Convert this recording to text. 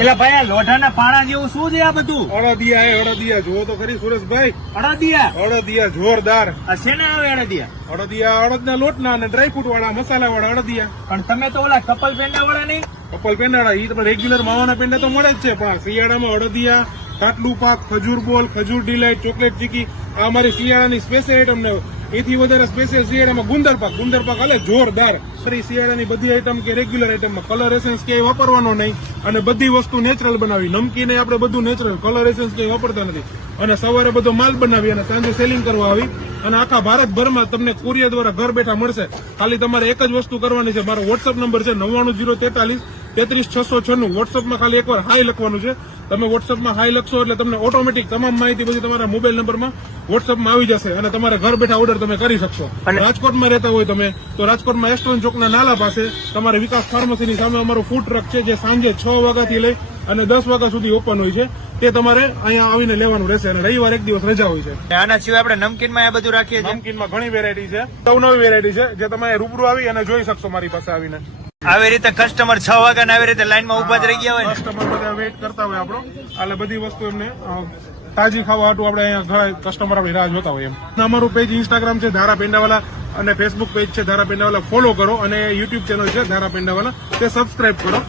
એટલે ભાઈ આ લોઢાના પાણા જેવું શું છે આ બધું? અડદિયા જુઓ તો ખરી સુરેશભાઈ, અડદિયા જોરદાર આ શેના આવે અડદિયા? અડદના લોટના અને ડ્રાયફ્રૂટ વાળા મસાલા વાળા અડદિયા. પણ તમે તો ઓલા કપલ પેંડા વાળા નહીં? કપલ પેંડાળા ઈ તમે રેગ્યુલર માવાના પેંડા તો મળે જ છે, પણ આ શિયાળામાં અડદિયા, ખાટલું પાક, ખજૂર બોલ, ખજૂર ડિલાઇટ, ચોકલેટ ચીકી આ અમારી શિયાળાની સ્પેશિયલ આઈટમ ને એથી વધારે સ્પેશિયલ શિયાળામાં ગુંદર પાક હાલે જોરદાર. શિયાળાની બધી આઈટમ કે રેગ્યુલર આઈટમમાં કલર એસેન્સ ક્યાંય વાપરવાનો નહીં અને બધી વસ્તુ નેચરલ બનાવી. નમકીને આપણે બધું નેચરલ, કલર એસેન્સ ક્યાંય વાપરતા નથી. અને સવારે બધો માલ બનાવી અને સાંજે સેલિંગ કરવા આવી અને આખા ભારતભરમાં તમને કુરિયર દ્વારા ઘર બેઠા મળશે. ખાલી તમારે એક જ વસ્તુ કરવાની છે. મારો વોટ્સઅપ નંબર છે 99043 33696. વોટ્સઅપમાં ખાલી એકવાર હાઈ લખવાનું છે. તમે વોટ્સઅપમાં હાઈ લખશો એટલે તમને ઓટોમેટિક તમામ માહિતી બધી તમારા મોબાઈલ નંબરમાં વોટ્સઅપમાં આવી જશે અને તમારે ઘર બેઠા ઓર્ડર તમે કરી શકશો. રાજકોટમાં રહેતા હોય તમે તો રાજકોટમાં એસ્ટોન ચોકના નાલા પાસે તમારે વિકાસ ફાર્મસીની સામે અમારો ફૂડ ટ્રક છે, જે સાંજે 6 વાગ્યાથી લઈ અને 10 વાગ્યા સુધી ઓપન હોય છે. તે તમારે અહીંયા આવીને લેવાનું રહેશે અને રવિવાર એક દિવસ રજા હોય છે. આના સિવાય આપણે નમકીનમાં આ બધું રાખીએ છીએ. નમકીનમાં ઘણી વેરાયટી છે, નવી વેરાયટી છે જે તમે રૂબરૂ આવી અને જોઈ શકશો મારી પાસે આવીને. આવી રીતે કસ્ટમર 6 વાગ્યા આવી રીતે લાઈનમાં ઉભા જ રહી ગયા હોય. કસ્ટમર બધા વેઇટ કરતા હોય આપણો, એટલે બધી વસ્તુ એમને તાજી ખાવા હાટું આપણે અહીંયા ઘણા કસ્ટમર આપણી રાહ જોતા હોય એમ. અમારું પેજ ઇન્સ્ટાગ્રામ છે ધારા પેંડાવાલા અને ફેસબુક પેજ છે ધારા પેંડાવાલા. ફોલો કરો અને યુટ્યુબ ચેનલ છે ધારા પેંડાવાલા, તે સબસ્ક્રાઇબ કરો.